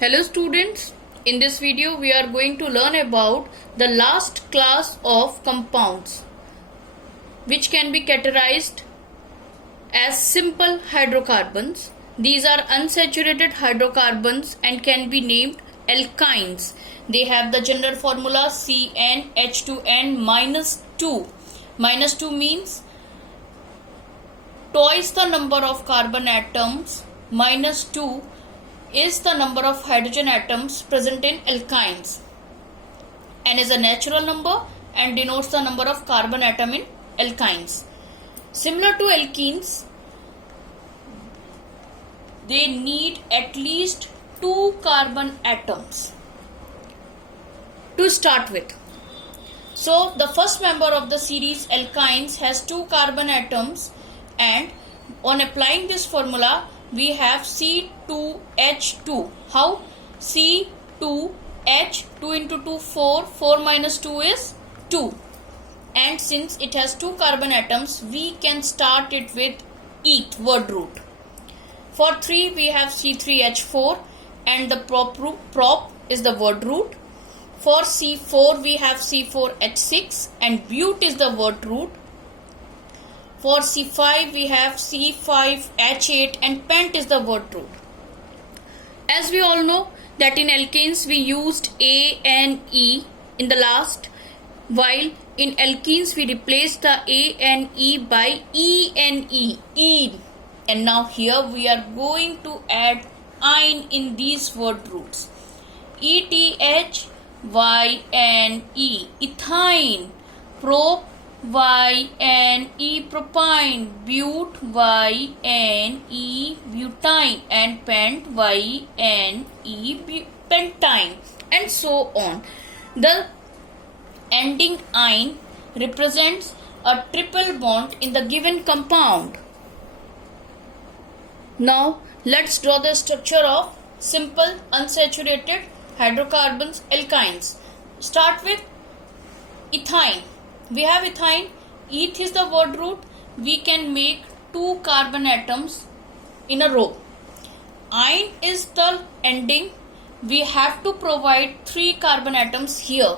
Hello students, in this video we are going to learn about the last class of compounds which can be categorized as simple hydrocarbons. These are unsaturated hydrocarbons and can be named alkynes. They have the general formula CnH2n-2. Minus 2 means twice the number of carbon atoms. Minus 2 is the number of hydrogen atoms present in alkynes. N is a natural number and denotes the number of carbon atom in alkynes. Similar to alkenes, they need at least 2 carbon atoms to start with. So the first member of the series alkynes has 2 carbon atoms, and on applying this formula we have C2H2. How? C2H, 2 into 2, 4, 4 minus 2 is 2. And since it has 2 carbon atoms, we can start it with eth, word root. For 3 we have C3H4 and the prop is the word root. For C4 we have C4H6 and bute is the word root. For C5 we have C5H8 and pent is the word root. As we all know that in alkanes we used A and E in the last, while in alkenes we replaced the A and E by E and E, ene. And now here we are going to add ine in these word roots. ETH, YNE, ethyne, prop, YNE, propyne, bute, YNE, butine, and pent, YNE, pentyne, and so on. The ending ine represents a triple bond in the given compound. Now let's draw the structure of simple unsaturated hydrocarbons alkynes. Start with ethyne. We have ethyne. Eth is the word root. We can make 2 carbon atoms in a row. Ine is the ending. We have to provide 3 carbon atoms here.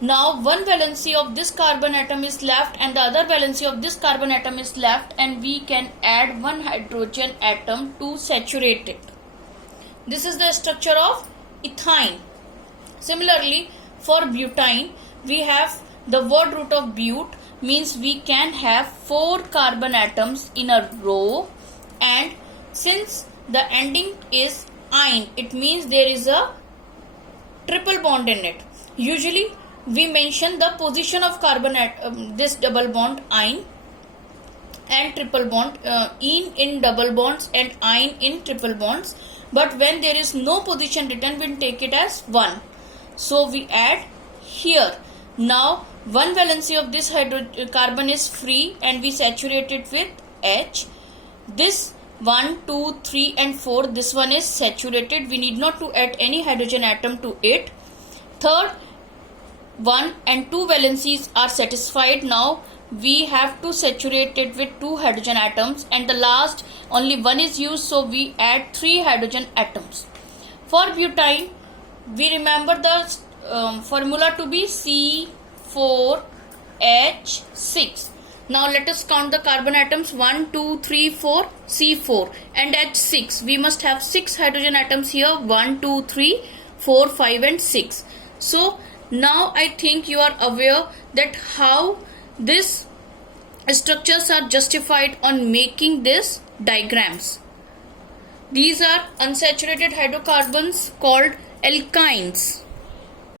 Now one valency of this carbon atom is left and the other valency of this carbon atom is left, and we can add 1 hydrogen atom to saturate it. This is the structure of ethyne. Similarly, for butane we have the word root of bute, means we can have 4 carbon atoms in a row, and since the ending is ine, it means there is a triple bond in it. Usually we mention the position of carbon atom, this double bond ine and triple bond, ene in double bonds and ine in triple bonds, but when there is no position written we take it as 1. So we add here. Now one valency of this carbon is free and we saturate it with H. This 1, 2, 3 and 4, this one is saturated. We need not to add any hydrogen atom to it. Third, 1 and 2 valencies are satisfied. Now we have to saturate it with 2 hydrogen atoms, and the last only 1 is used, so we add 3 hydrogen atoms. For butane we remember the formula to be C4H6. Now let us count the carbon atoms. 1, 2, 3, 4, C4, and H6. We must have 6 hydrogen atoms here. 1, 2, 3, 4, 5 and 6. So now I think you are aware that how these structures are justified on making these diagrams. These are unsaturated hydrocarbons called alkynes.